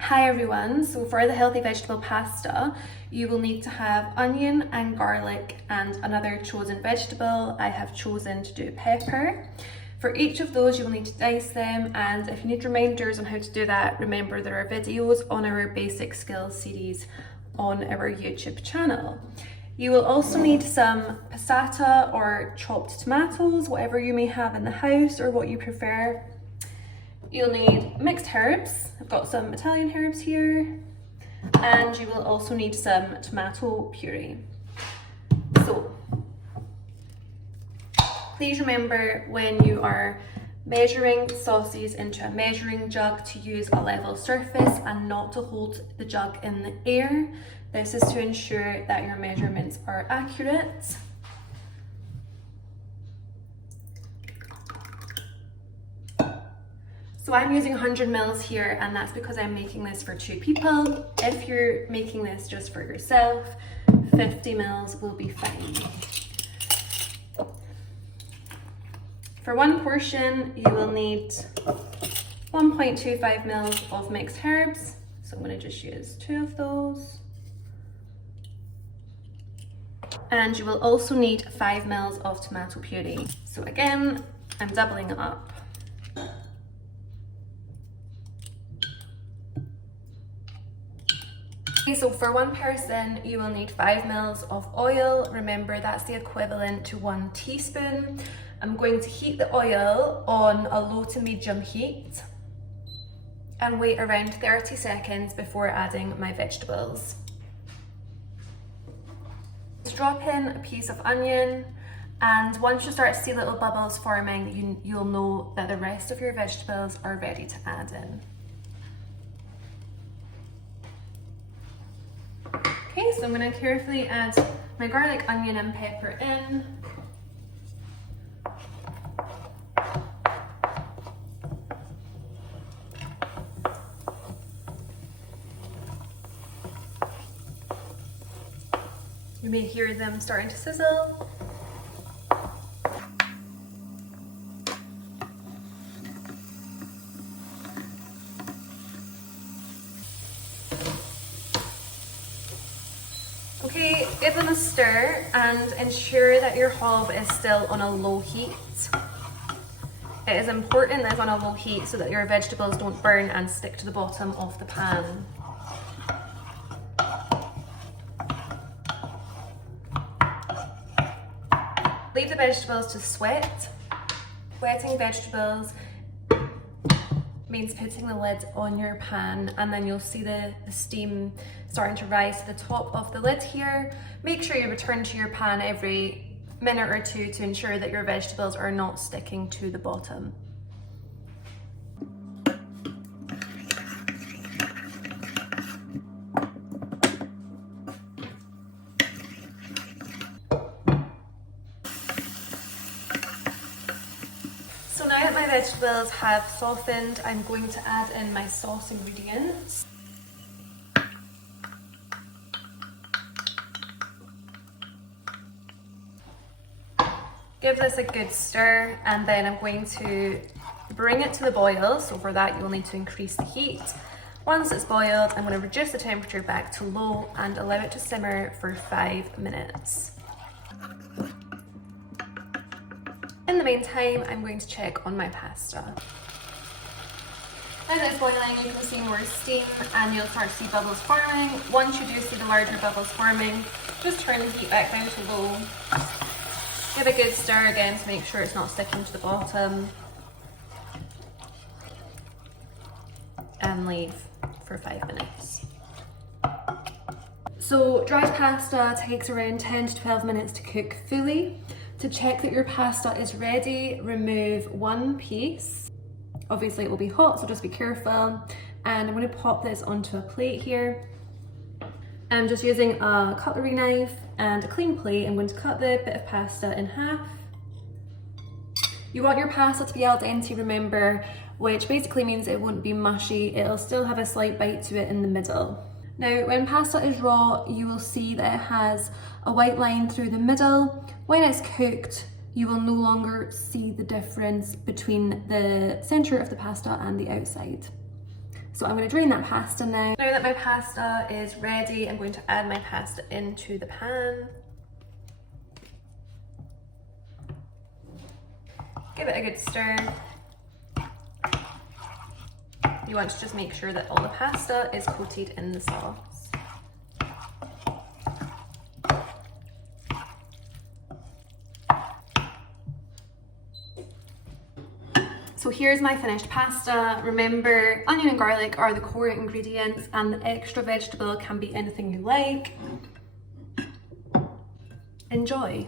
Hi everyone, so for the healthy vegetable pasta, you will need to have onion and garlic and another chosen vegetable. I have chosen to do pepper. For each of those, you will need to dice them, and if you need reminders on how to do that, remember there are videos on our basic skills series on our YouTube channel. You will also need some passata or chopped tomatoes, whatever you may have in the house or what you prefer. You'll need mixed herbs. I've got some Italian herbs here, and you will also need some tomato puree. So please remember when you are measuring sauces into a measuring jug to use a level surface and not to hold the jug in the air. This is to ensure that your measurements are accurate. So I'm using 100 mils here, and that's because I'm making this for 2 people. If you're making this just for yourself, 50 mils will be fine. For one portion, you will need 1.25 mils of mixed herbs. So I'm going to just use 2 of those. And you will also need 5 mils of tomato puree. So again, I'm doubling it up. So for one person, you will need 5 mils of oil. Remember, that's the equivalent to 1 teaspoon. I'm going to heat the oil on a low to medium heat and wait around 30 seconds before adding my vegetables. Just drop in a piece of onion, and once you start to see little bubbles forming, you'll know that the rest of your vegetables are ready to add in. Okay, so I'm going to carefully add my garlic, onion and pepper in. You may hear them starting to sizzle. Okay, give them a stir and ensure that your hob is still on a low heat. It is important that it's on a low heat so that your vegetables don't burn and stick to the bottom of the pan. Leave the vegetables to sweat. Wetting vegetables means putting the lid on your pan, and then you'll see the steam starting to rise to the top of the lid here. Make sure you return to your pan every minute or 2 to ensure that your vegetables are not sticking to the bottom. So now that my vegetables have softened, I'm going to add in my sauce ingredients. Give this a good stir, and then I'm going to bring it to the boil. So for that, you'll need to increase the heat. Once it's boiled, I'm going to reduce the temperature back to low and allow it to simmer for 5 minutes. In the meantime, I'm going to check on my pasta. Now that it's boiling, you can see more steam and you'll start to see bubbles forming. Once you do see the larger bubbles forming, just turn the heat back down to low. Give a good stir again to make sure it's not sticking to the bottom. And leave for 5 minutes. So dried pasta takes around 10 to 12 minutes to cook fully. To check that your pasta is ready, remove 1 piece. Obviously it will be hot, so just be careful. And I'm going to pop this onto a plate here. I'm just using a cutlery knife and a clean plate. I'm going to cut the bit of pasta in half. You want your pasta to be al dente, remember, which basically means it won't be mushy. It'll still have a slight bite to it in the middle. Now, when pasta is raw, you will see that it has a white line through the middle. When it's cooked, you will no longer see the difference between the center of the pasta and the outside. So I'm going to drain that pasta now. Now that my pasta is ready, I'm going to add my pasta into the pan. Give it a good stir. You want to just make sure that all the pasta is coated in the sauce. So here's my finished pasta. Remember, onion and garlic are the core ingredients, and the extra vegetable can be anything you like. Enjoy.